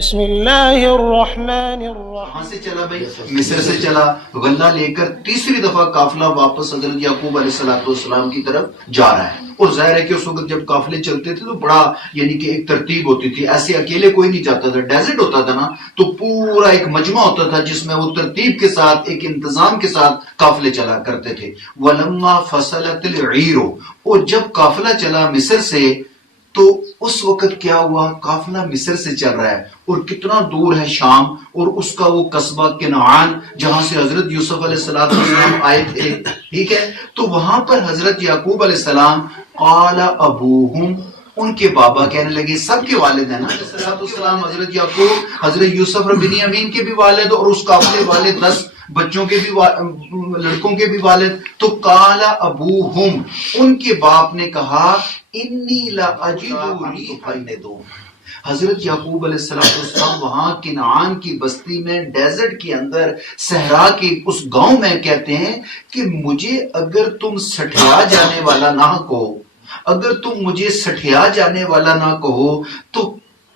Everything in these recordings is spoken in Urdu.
بسم اللہ الرحمن الرحیم. کہاں سے چلا بھائی؟ مصر سے چلا، غلہ لے کر تیسری دفعہ قافلہ واپس حضرت یعقوب علیہ السلام کی طرف جا رہا ہے. اور ظاہر ہے کہ اس وقت جب قافلے چلتے تھے تو بڑا یعنی کہ ایک ترتیب ہوتی تھی، ایسے اکیلے کوئی نہیں جاتا تھا. ڈیزرٹ ہوتا تھا نا، تو پورا ایک مجمع ہوتا تھا جس میں وہ ترتیب کے ساتھ ایک انتظام کے ساتھ قافلے چلا کرتے تھے. وَلَمَّا فَصَلَتِ الْعِيرُ، اور جب قافلہ چلا مصر سے تو اس وقت کیا ہوا، قافلہ مصر سے چل رہا ہے اور کتنا دور ہے شام، اور اس کا وہ قصبہ کنعان جہاں سے حضرت یوسف علیہ السلام آئے تھے، ٹھیک ہے. تو وہاں پر حضرت یعقوب علیہ السلام قال ابوہم، ان کے بابا کہنے لگے، سب کے والد ہیں نا السلام، حضرت یعقوب، حضرت یوسف اور بنیامین کے بھی والد اور اس قافلے والے 10 بچوں کے بھی لڑکوں کے بھی والد. تو قال ابوہم، ان کے باپ نے کہا، انی لاجد ریح، حضرت یعقوب علیہ السلام وہاں کنعان کی بستی میں ڈیزرٹ کے اندر صحرا کے اس گاؤں میں کہتے ہیں کہ مجھے اگر تم سٹھیا جانے والا نہ کہو، اگر تم مجھے سٹھیا جانے والا نہ کہو تو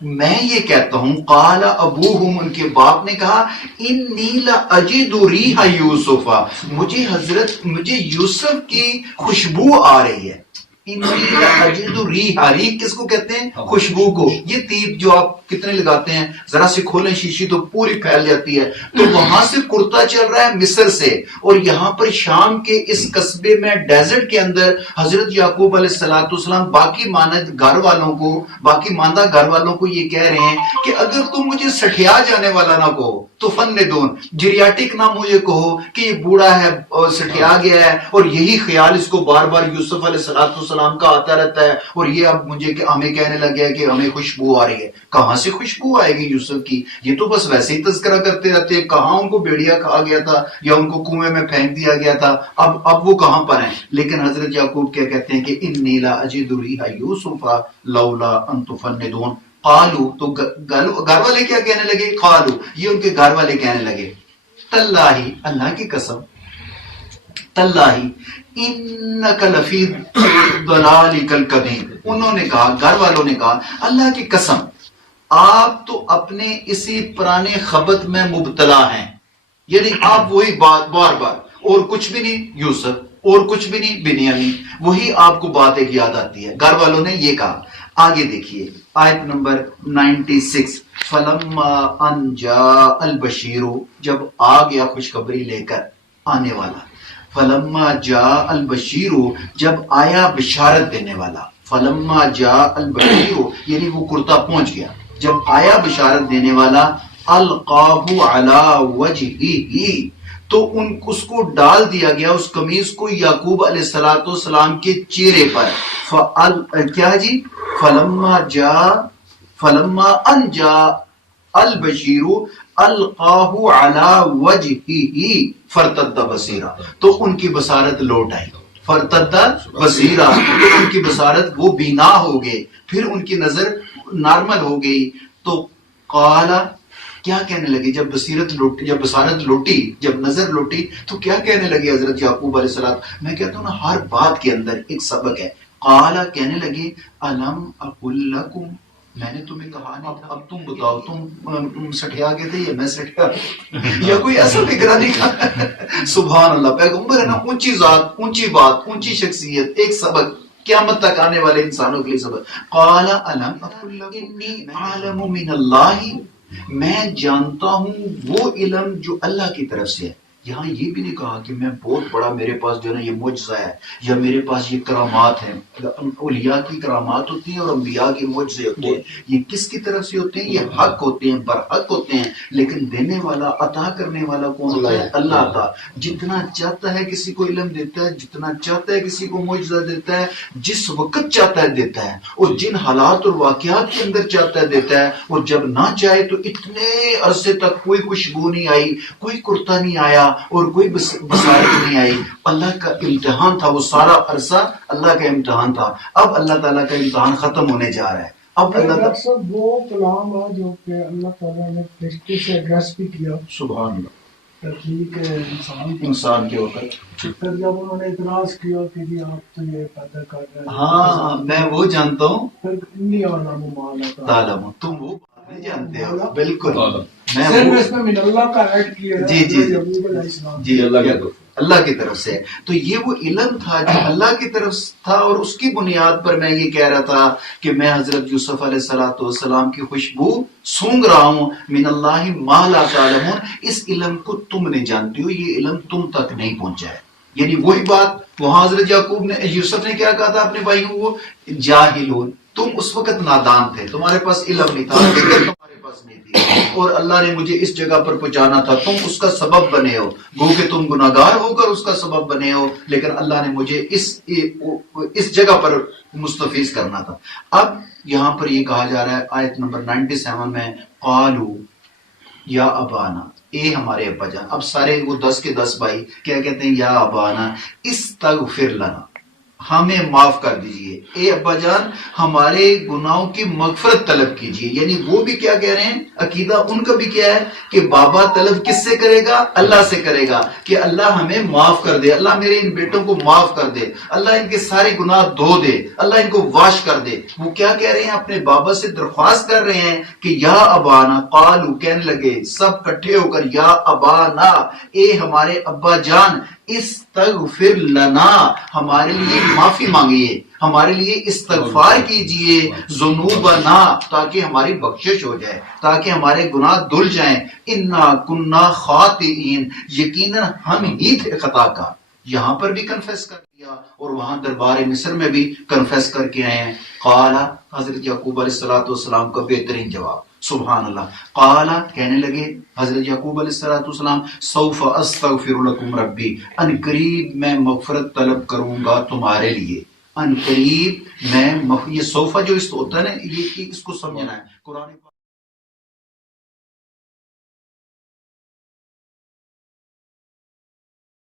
میں یہ کہتا ہوں. قال ابوہم، ان کے باپ نے کہا، انی لاجد ریح یوسف، مجھے یوسف کی خوشبو آ رہی ہے. انی لاجد ریح، ریح کس کو کہتے ہیں؟ خوشبو کو. یہ تیب جو آپ کتنے لگاتے ہیں، ذرا سے کھولیں شیشی تو پوری پھیل جاتی ہے. تو وہاں سے کرتا چل رہا ہے مصر سے، اور یہاں پر شام کے اس قصبے میں ڈیزرٹ کے اندر حضرت یعقوب علیہ السلام باقی ماندہ گھر والوں کو یہ کہہ رہے ہیں کہ اگر تم مجھے سٹھیا جانے والا نہ کہو تو فن دون، جریاٹک نہ مجھے کہو کہ یہ بوڑھا ہے اور سٹھیا گیا ہے، اور یہی خیال اس کو بار بار یوسف علیہ السلام کا آتا رہتا ہے. اور یہ اب مجھے کہ ہمیں کہنے لگا ہے کہ ہمیں خوشبو آ رہی ہے. کہاں سے خوشبو آئے گی یوسف کی؟ یہ تو بس ویسے ہی تذکرہ کرتے رہتے ہیں. کہاں ان کو بیڑیا کھا گیا تھا یا ان کو کنویں میں پھینک دیا گیا تھا، اب وہ کہاں پر ہیں؟ لیکن حضرت یعقوب کیا کہتے ہیں کہ انی لاجد ریح یوسف لولا ان تفندون. قالو، تو گھر والے کیا کہنے لگے؟ قالو، یہ ان کے گھر والے کہنے لگے، تاللہ، اللہ کی قسم، تاللہ انک لفی ضلالک القدیم. انہوں نے کہا، گھر والوں نے کہا، اللہ کی قسم آپ تو اپنے اسی پرانے خبط میں مبتلا ہیں. یعنی آپ وہی بات بار بار، اور کچھ بھی نہیں یوسف، اور کچھ بھی نہیں بنیامین، وہی آپ کو بات ایک یاد آتی ہے. گھر والوں نے یہ کہا. آگے دیکھیے آیت نمبر 96. فلما ان جاء البشیر، جب آ گیا خوشخبری لے کر آنے والا. فلما جاء البشیر، جب آیا بشارت دینے والا. فلما جاء البشیر یعنی وہ کرتا پہنچ گیا. جب آیا بشارت دینے والا، القاہ علی وجہہ، تو اس کو ڈال دیا گیا اس قمیص کو یعقوب علیہ السلام کے چہرے پر. کیا جی؟ فلما ان جاء البشیر القاہ علی وجہہ فرتد بصیرا، تو ان کی بصارت لوٹ آئی. فرتد بصیرا، تو ان کی بصارت وہ بینا ہو گئے، پھر ان کی نظر نارمل ہو گئی. تو قال، کیا کہنے لگے جب بصارت لوٹی، جب نظر لوٹی تو کیا کہنے لگے حضرت یعقوب علیہ السلام؟ میں کہتا ہوں نا ہر بات کے اندر ایک سبق ہے. قال، کہنے لگے، الم اقل لکم، میں نے تمہیں کہا نہیں تھا. اب تم بتاؤ، تم سٹھیا گئے تھے یا میں سٹھیا یا کوئی ایسا فکرہ نہیں تھا؟ سبحان اللہ، پیغمبر ہے نا، اونچی ذات، اونچی بات، اونچی شخصیت، ایک سبق قیامت تک آنے والے انسانوں کے لیے سبق. قال الم اقل لکم انی اعلم من اللہ، میں جانتا ہوں وہ علم جو اللہ کی طرف سے ہے. یہاں یہ بھی نہیں کہا کہ میں بہت بڑا، میرے پاس جو ہے نا یہ معجزہ ہے یا میرے پاس یہ کرامات ہیں. اولیاء کی کرامات ہوتی ہیں اور انبیاء کے معجزے ہوتے ہیں. یہ کس کی طرف سے ہوتے ہیں؟ یہ حق ہوتے ہیں، برحق ہوتے ہیں. لیکن دینے والا، عطا کرنے والا کون ہوتا ہے؟ اللہ عطا. جتنا چاہتا ہے کسی کو علم دیتا ہے، جتنا چاہتا ہے کسی کو معجزہ دیتا ہے، جس وقت چاہتا ہے دیتا ہے، اور جن حالات اور واقعات کے اندر چاہتا ہے دیتا ہے. اور جب نہ چاہے تو اتنے عرصے تک کوئی خوشبو نہیں آئی، کوئی کرتا نہیں آیا اور کوئی بصارت نہیں آئی. اللہ کا امتحان تھا وہ سارا عرصہ، اللہ کا امتحان تھا. اب اللہ تعالیٰ کا امتحان ختم ہونے جا رہا ہے. اب اللہ تعالیٰ وہ کلام ہے جو کہ اللہ تعالیٰ نے فرشتے سے ایڈریس بھی کیا، سبحان اللہ، تخلیق انسان کے وقت. پھر جب انہوں نے اعتراض کیا کہ جی آپ تو یہ پیدا کر رہے ہیں، ہاں میں وہ جانتا ہوں، پھر انی عالم ما لا تعلم، تم وہ نہیں جانتے ہو بالکل میں سیم وہ- اس میں من اللہ کا ایڈ کیا ہے جی، جی، جی۔ یعقوب علیہ السلام جی اللہ کی طرف سے، تو یہ وہ علم تھا جو اللہ کی طرف تھا، اور اس کی بنیاد پر میں یہ کہہ رہا تھا کہ میں حضرت یوسف علیہ السلام کی خوشبو سونگ رہا ہوں، من اللہ ما لا تعلمون، اس علم کو تم نہیں جانتے ہو، یہ علم تم تک نہیں پہنچا ہے۔ یعنی وہی بات وہاں حضرت یعقوب نے یوسف نے کیا کہا تھا اپنے بھائیوں کو، جاہلون، تم اس وقت نادان تھے، تمہارے پاس علم نہیں تھا، فکر تمہارے پاس نہیں تھی، اور اللہ نے مجھے اس جگہ پر پہنچانا تھا، تم اس کا سبب بنے ہو، گو کہ تم گناہگار ہو کر اس کا سبب بنے ہو، لیکن اللہ نے مجھے اس جگہ پر مستفیض کرنا تھا۔ اب یہاں پر یہ کہا جا رہا ہے آیت نمبر 97 میں، قالو یا ابانا، اے ہمارے ابا جان۔ اب سارے وہ 10 کے 10 بھائی کیا کہتے ہیں، یا ابانا استغفر لنا، ہمیں معاف کر دیجئے، اے ابا جان ہمارے گناہوں کی مغفرت طلب کیجئے۔ یعنی وہ بھی کیا کہہ رہے ہیں، عقیدہ ان کا بھی کیا ہے کہ بابا طلب کس سے کرے گا، اللہ سے کرے گا، کہ اللہ ہمیں معاف کر دے، اللہ میرے ان بیٹوں کو معاف کر دے، اللہ ان کے سارے گناہ دھو دے، اللہ ان کو واش کر دے۔ وہ کیا کہہ رہے ہیں، اپنے بابا سے درخواست کر رہے ہیں کہ یا ابانا، قالو کہنے لگے سب کٹھے ہو کر، یا ابانا، اے ہمارے ابا جان، استغفر لنا، ہمارے لیے معافی مانگیے، ہمارے لیے استغفار کیجئے، ذنوبنا، تاکہ ہماری بخشش ہو جائے، تاکہ ہمارے گناہ دھل جائیں، انا کنا خاطئین، یقیناً ہم ہی تھے خطا کار۔ یہاں پر بھی کنفیس کر دیا، اور وہاں دربار مصر میں بھی کنفیس کر کے آئے ہیں۔ قال، حضرت یعقوب علیہ السلام کا بہترین جواب، سبحان اللہ، قال کہنے لگے حضرت یعقوب علیہ السلام، سوف استغفر لکم ربی، ان قریب میں مغفرت طلب کروں گا تمہارے لیے، ان قریب میں یہ سوفا جو اس ہوتا ہے نا، یہ اس کو سمجھنا ہے قرآن